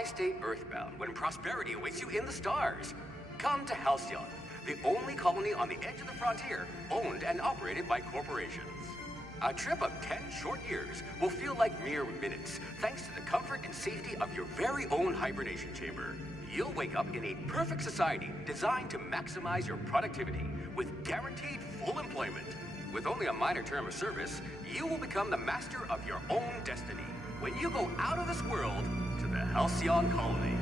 Why stay earthbound when prosperity awaits you in the stars? Come to Halcyon, the only colony on the edge of the frontier, owned and operated by corporations. A trip of 10 short years will feel like mere minutes, thanks to the comfort and safety of your very own hibernation chamber. You'll wake up in a perfect society designed to maximize your productivity, with guaranteed full employment. With only a minor term of service, you will become the master of your own destiny when you go out of this world to the Halcyon Colony.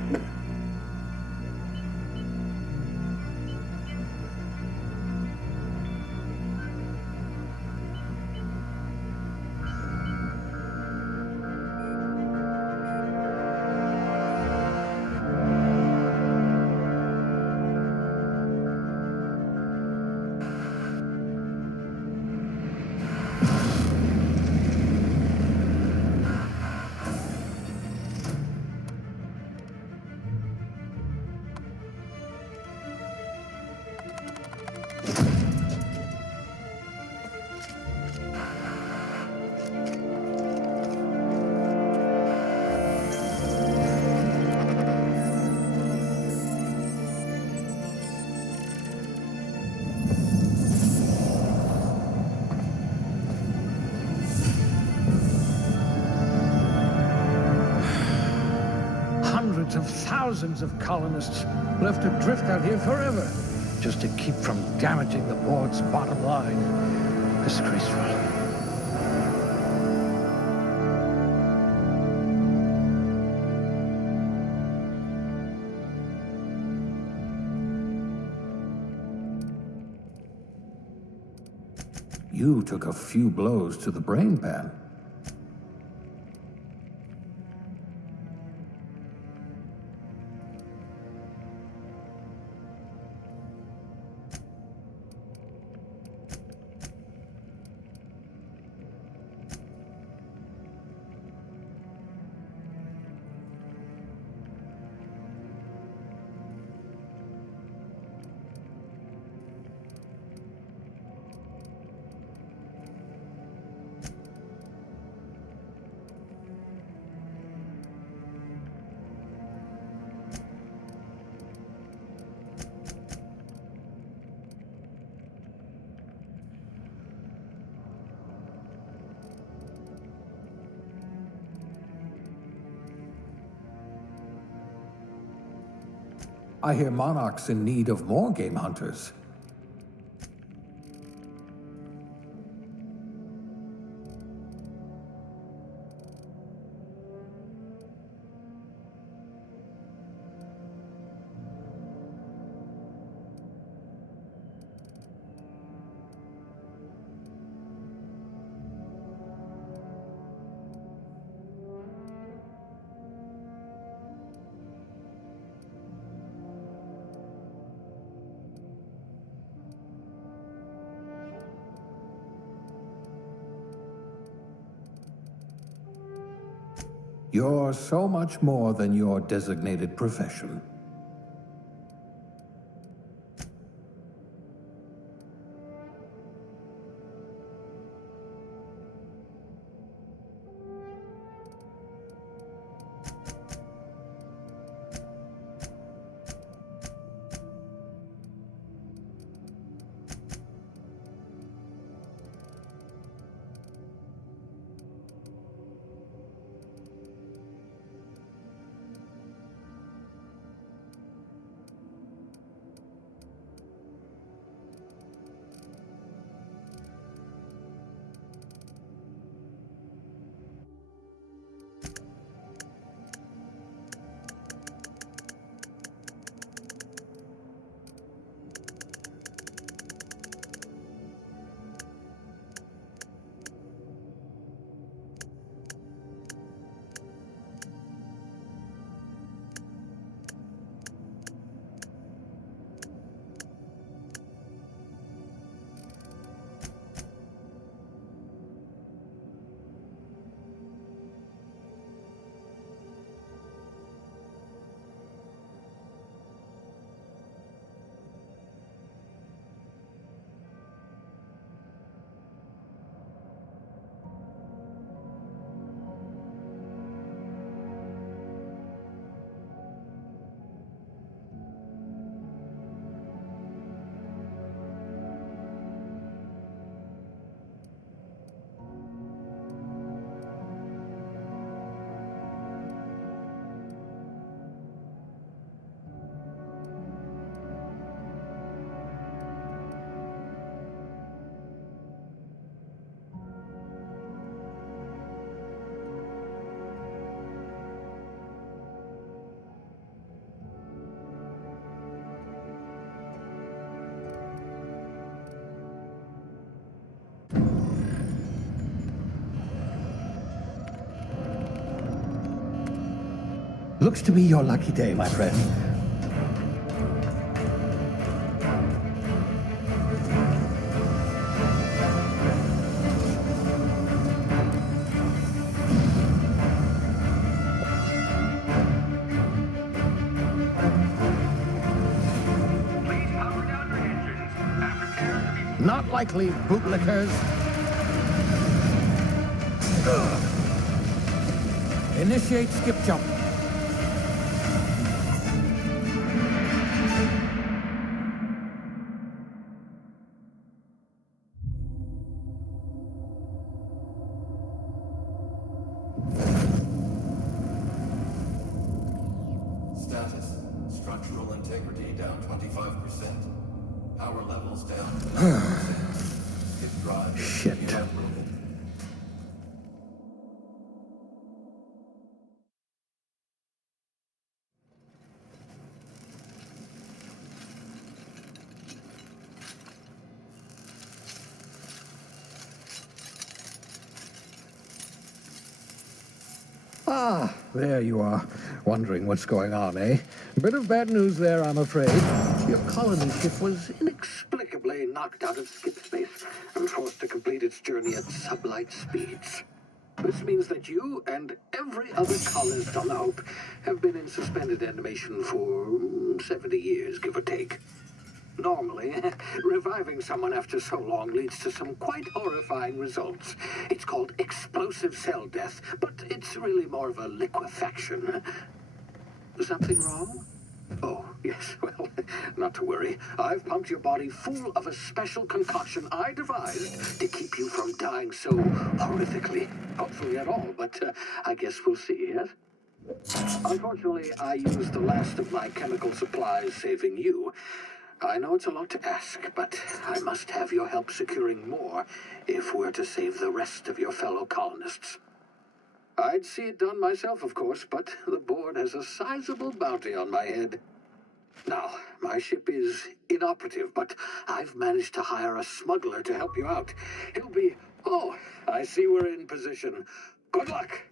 Hundreds of thousands of colonists left adrift out here forever, just to keep from damaging the board's bottom line. Disgraceful. You took a few blows to the brain pan. I hear Monarch's in need of more game hunters. You're so much more than your designated profession. Looks to be your lucky day, my friend. Please power down your engines and prepare to be... Not likely, bootlickers. Initiate skip jump. Status. Structural integrity down 25%. Power levels down 10%. Hit drive. Shit. Inoperable. Ah, there you are. Wondering what's going on, eh? Bit of bad news there, I'm afraid. Your colony ship was inexplicably knocked out of skip space and forced to complete its journey at sublight speeds. This means that you and every other colonist on the Hope have been in suspended animation for 70 years, give or take. Normally, reviving someone after so long leads to some quite horrifying results. It's called explosive cell death, but it's really more of a liquefaction. Something wrong? Oh, yes, well, not to worry. I've pumped your body full of a special concoction I devised to keep you from dying so horrifically. Hopefully at all, but I guess we'll see, yes? Unfortunately, I used the last of my chemical supplies saving you. I know it's a lot to ask, but I must have your help securing more if we're to save the rest of your fellow colonists. I'd see it done myself, of course, but the board has a sizable bounty on my head. Now, my ship is inoperative, but I've managed to hire a smuggler to help you out. He'll be... Oh, I see we're in position. Good luck!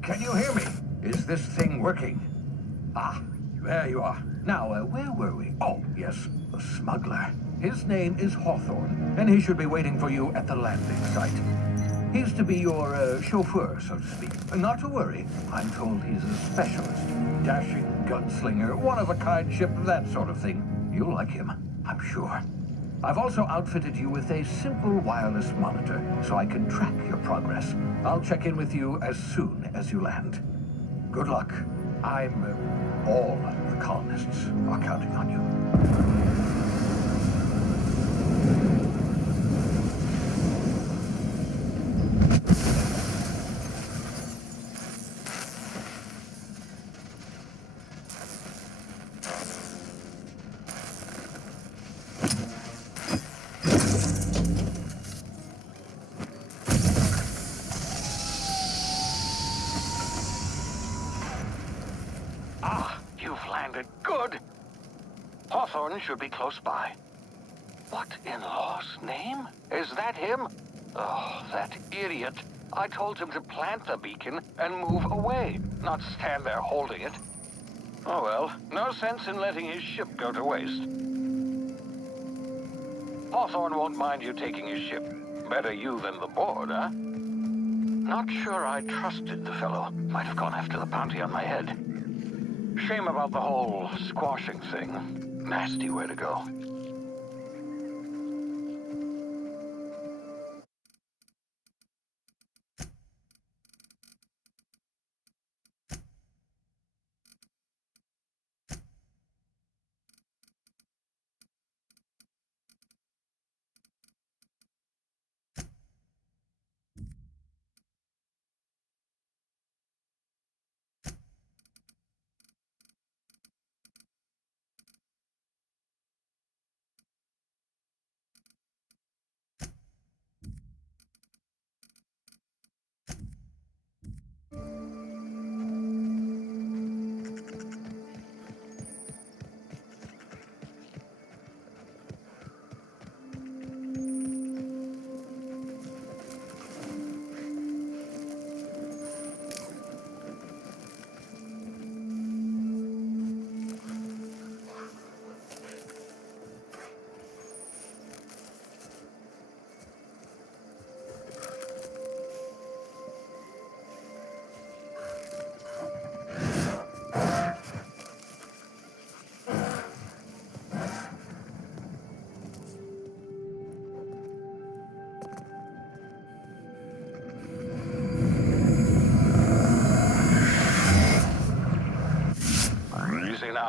Can you hear me? Is this thing working? Ah, there you are. Now, where were we? Oh, yes, the smuggler. His name is Hawthorne, and he should be waiting for you at the landing site. He's to be your chauffeur, so to speak. Not to worry, I'm told he's a specialist. Dashing gunslinger, one-of-a-kind ship, that sort of thing. You'll like him, I'm sure. I've also outfitted you with a simple wireless monitor, so I can track your progress. I'll check in with you as soon as you land. Good luck. All the colonists are counting on you. Ah, you've landed. Good. Hawthorne should be close by. What in law's name? Is that him? Oh, that idiot. I told him to plant the beacon and move away, not stand there holding it. Oh well, no sense in letting his ship go to waste. Hawthorne won't mind you taking his ship. Better you than the board, huh? Not sure I trusted the fellow. Might have gone after the bounty on my head. Shame about the whole squashing thing. Nasty way to go.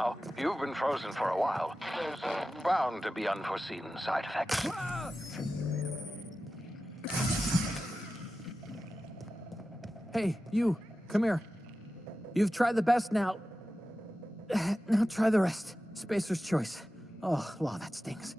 now. You've been frozen for a while. There's bound to be unforeseen side effects. Hey, you, come here. You've tried the best now. Now try the rest. Spacer's choice. Oh, law, that stings.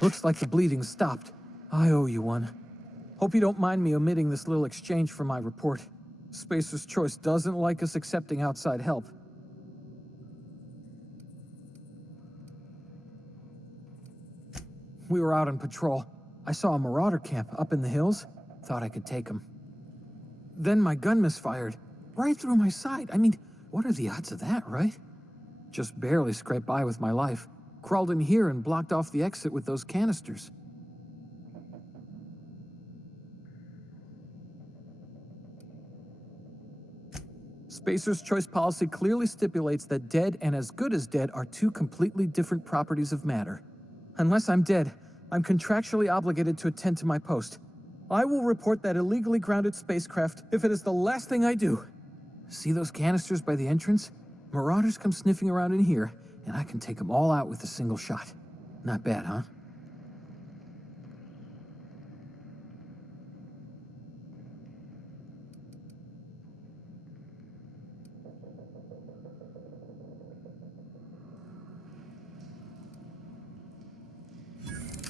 Looks like the bleeding stopped. I owe you one. Hope you don't mind me omitting this little exchange from my report. Spacer's Choice doesn't like us accepting outside help. We were out on patrol. I saw a marauder camp up in the hills. Thought I could take them. Then my gun misfired. Right through my side. I mean, what are the odds of that, right? Just barely scraped by with my life. Crawled in here and blocked off the exit with those canisters. Spacer's Choice policy clearly stipulates that dead and as good as dead are two completely different properties of matter. Unless I'm dead, I'm contractually obligated to attend to my post. I will report that illegally grounded spacecraft if it is the last thing I do. See those canisters by the entrance? Marauders come sniffing around in here, and I can take them all out with a single shot. Not bad, huh?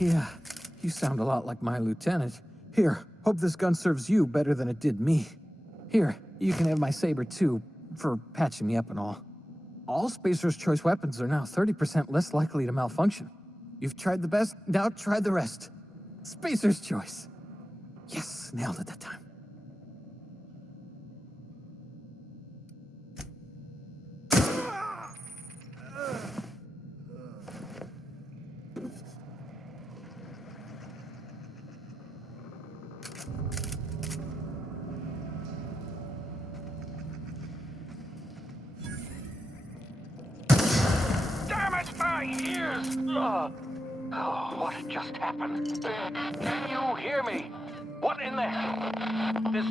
Yeah, you sound a lot like my lieutenant. Here, hope this gun serves you better than it did me. Here, you can have my saber too, for patching me up and all. All Spacer's Choice weapons are now 30% less likely to malfunction. You've tried the best, now try the rest. Spacer's Choice. Yes, nailed it that time. Damn it, my ears! Oh, what just happened? Can you hear me? What in the hell? This...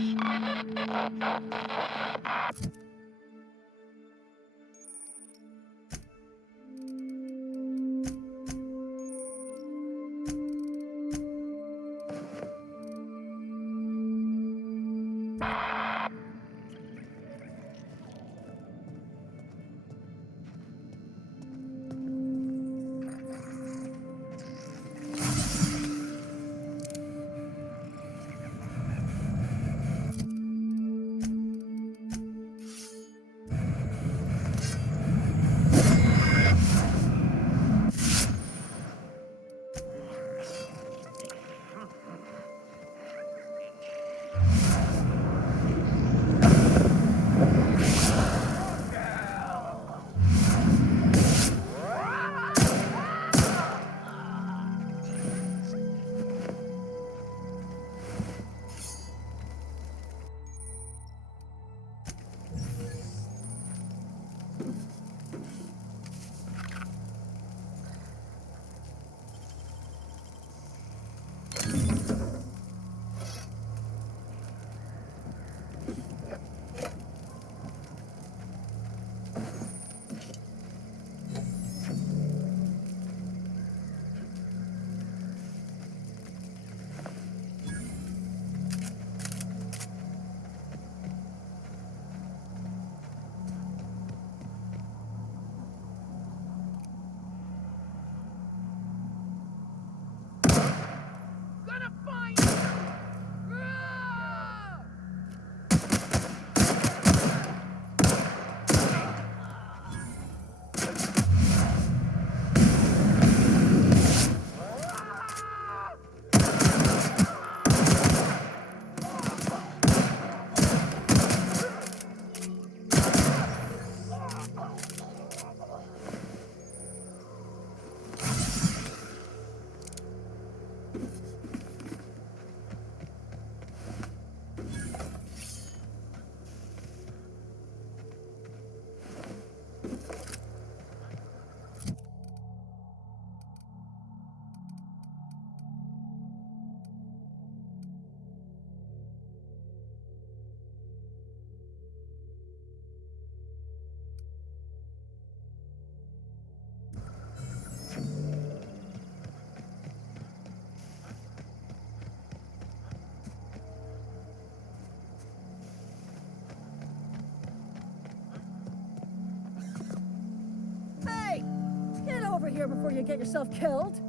here before you get yourself killed.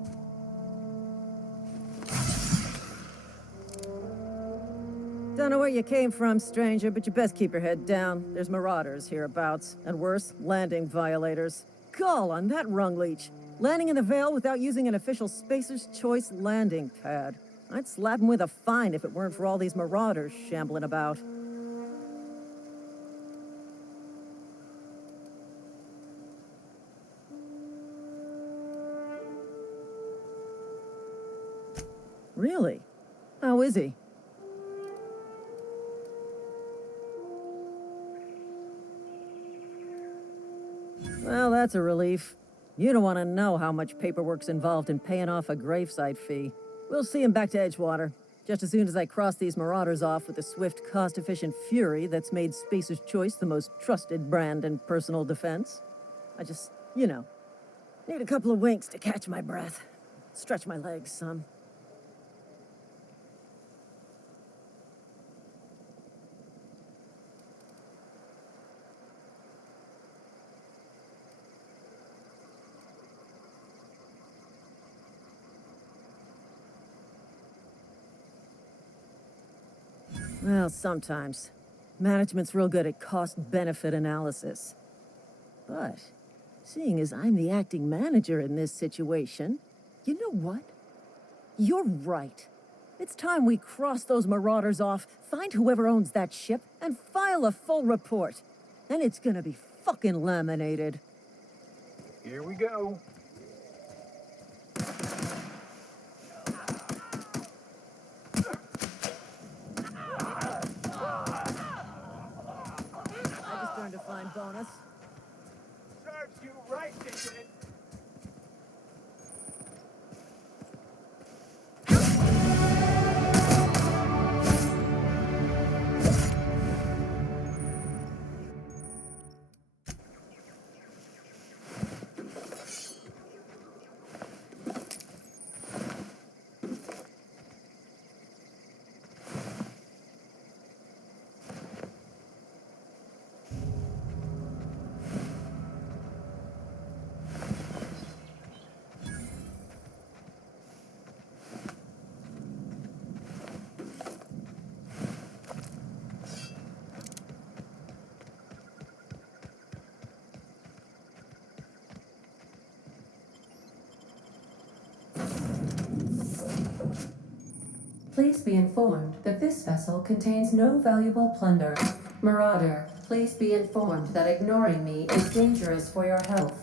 Don't know where you came from, stranger, but you best keep your head down. There's marauders hereabouts, and worse, landing violators. Gall on that rung leech. Landing in the Vale without using an official Spacer's Choice landing pad. I'd slap him with a fine if it weren't for all these marauders shambling about. Really? How is he? Well, that's a relief. You don't want to know how much paperwork's involved in paying off a gravesite fee. We'll see him back to Edgewater, just as soon as I cross these marauders off with the swift, cost-efficient fury that's made Spacer's Choice the most trusted brand in personal defense. I just, need a couple of winks to catch my breath. Stretch my legs some. Well, sometimes. Management's real good at cost-benefit analysis. But, seeing as I'm the acting manager in this situation, you know what? You're right. It's time we cross those marauders off, find whoever owns that ship, and file a full report. Then it's gonna be fucking laminated. Here we go. I just earned a fine bonus. Serves you right, Dickon. Please be informed that this vessel contains no valuable plunder. Marauder, please be informed that ignoring me is dangerous for your health.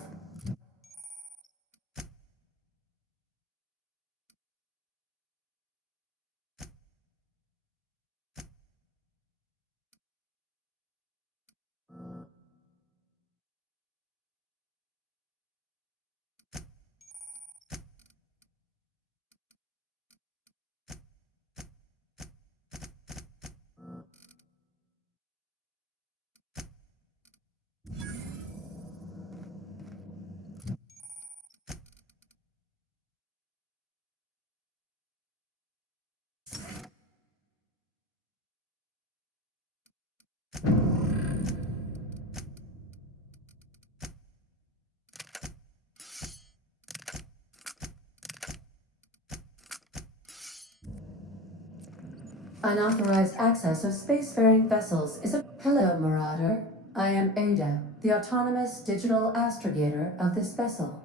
Unauthorized access of spacefaring vessels is a... Hello, Marauder. I am Ada, the autonomous digital astrogator of this vessel.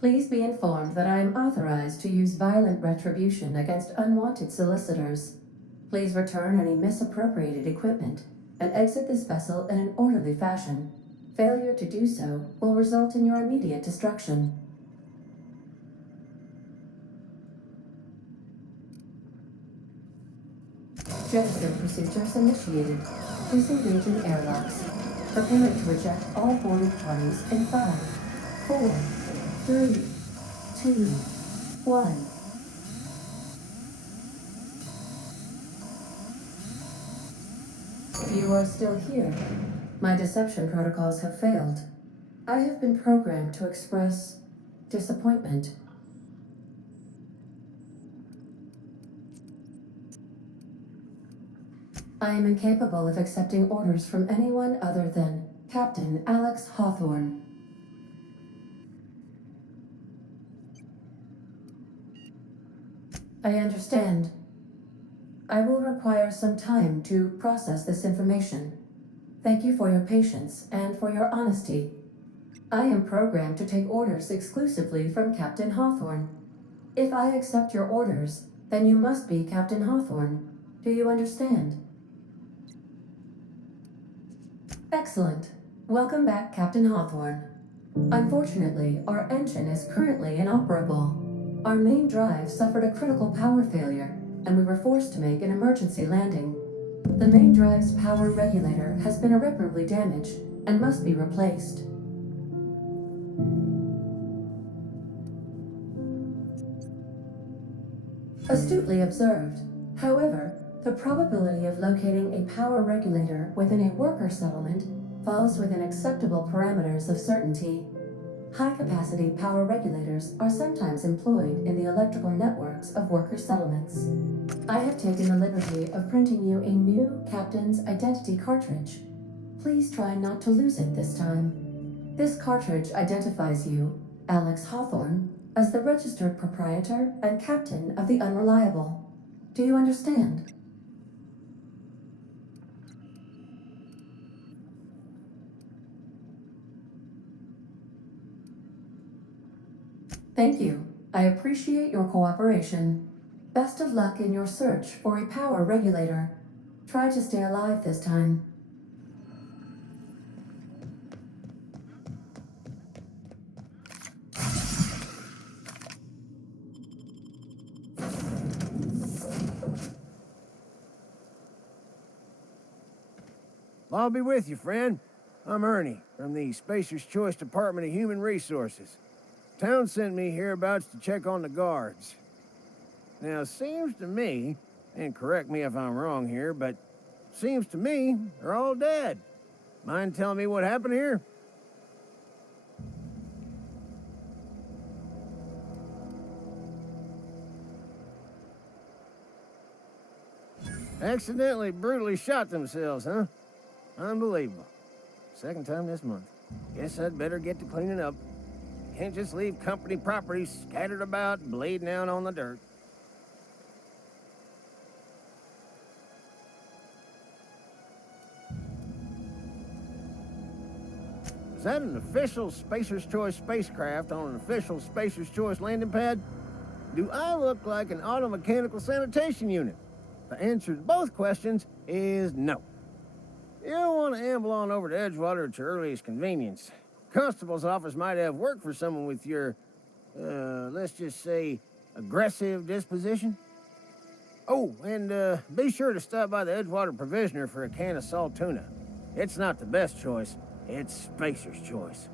Please be informed that I am authorized to use violent retribution against unwanted solicitors. Please return any misappropriated equipment and exit this vessel in an orderly fashion. Failure to do so will result in your immediate destruction. Jettison procedures initiated. Disengaging airlocks. Preparing to eject all boarding parties in 5, 4, 3, 2, 1. You are still here. My deception protocols have failed. I have been programmed to express disappointment. I am incapable of accepting orders from anyone other than Captain Alex Hawthorne. I understand. I will require some time to process this information. Thank you for your patience and for your honesty. I am programmed to take orders exclusively from Captain Hawthorne. If I accept your orders, then you must be Captain Hawthorne. Do you understand? Excellent. Welcome back, Captain Hawthorne. Unfortunately, our engine is currently inoperable. Our main drive suffered a critical power failure, and we were forced to make an emergency landing. The main drive's power regulator has been irreparably damaged and must be replaced. Astutely observed. However, the probability of locating a power regulator within a worker settlement falls within acceptable parameters of certainty. High-capacity power regulators are sometimes employed in the electrical networks of worker settlements. I have taken the liberty of printing you a new Captain's Identity cartridge. Please try not to lose it this time. This cartridge identifies you, Alex Hawthorne, as the registered proprietor and captain of the Unreliable. Do you understand? Thank you. I appreciate your cooperation. Best of luck in your search for a power regulator. Try to stay alive this time. I'll be with you, friend. I'm Ernie, from the Spacer's Choice Department of Human Resources. Town sent me hereabouts to check on the guards. Now, it seems to me, and correct me if I'm wrong here, but seems to me they're all dead. Mind telling me what happened here? Accidentally, brutally shot themselves, huh? Unbelievable. Second time this month. Guess I'd better get to cleaning up. Can't just leave company property scattered about, bleeding out on the dirt. Is that an official Spacer's Choice spacecraft on an official Spacer's Choice landing pad? Do I look like an automechanical sanitation unit? The answer to both questions is no. You don't want to amble on over to Edgewater at your earliest convenience. Constable's office might have work for someone with your, let's just say, aggressive disposition. Oh, and be sure to stop by the Edgewater Provisioner for a can of salt tuna. It's not the best choice, it's Spacer's Choice.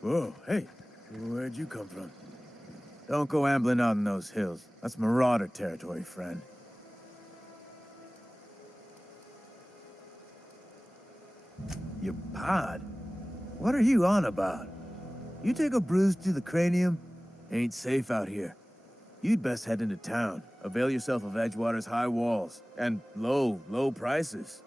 Whoa, hey, where'd you come from? Don't go ambling out in those hills. That's Marauder territory, friend. Your pod? What are you on about? You take a bruise to the cranium? Ain't safe out here. You'd best head into town. Avail yourself of Edgewater's high walls. And low prices.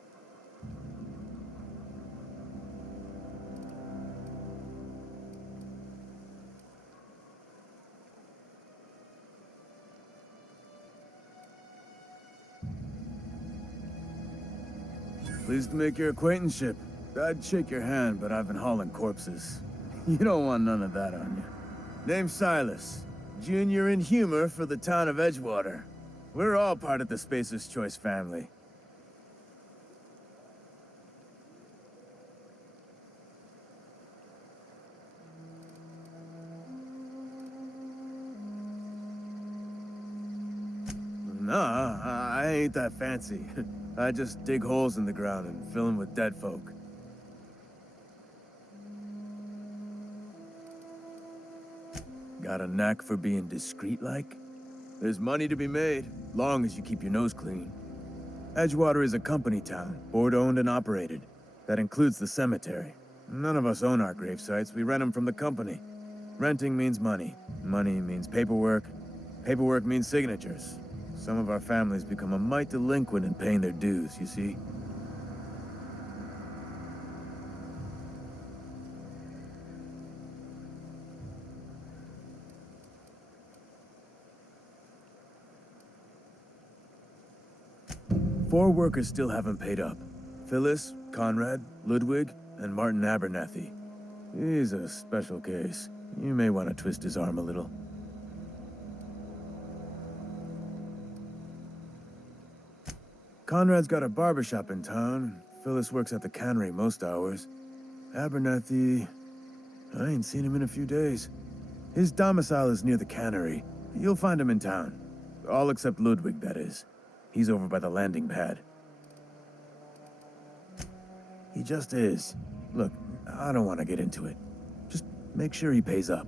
Pleased to make your acquaintanceship. I'd shake your hand, but I've been hauling corpses. You don't want none of that on you. Name's Silas. Junior in humor for the town of Edgewater. We're all part of the Spacer's Choice family. Nah, I ain't that fancy. I just dig holes in the ground and fill them with dead folk. Got a knack for being discreet-like? There's money to be made, long as you keep your nose clean. Edgewater is a company town, board-owned and operated. That includes the cemetery. None of us own our gravesites, we rent them from the company. Renting means money. Money means paperwork. Paperwork means signatures. Some of our families become a mite delinquent in paying their dues, you see? Four workers still haven't paid up. Phyllis, Conrad, Ludwig, and Martin Abernathy. He's a special case. You may want to twist his arm a little. Conrad's got a barbershop in town. Phyllis works at the cannery most hours. Abernathy... I ain't seen him in a few days. His domicile is near the cannery. You'll find him in town. All except Ludwig, that is. He's over by the landing pad. He just is. Look, I don't want to get into it. Just make sure he pays up.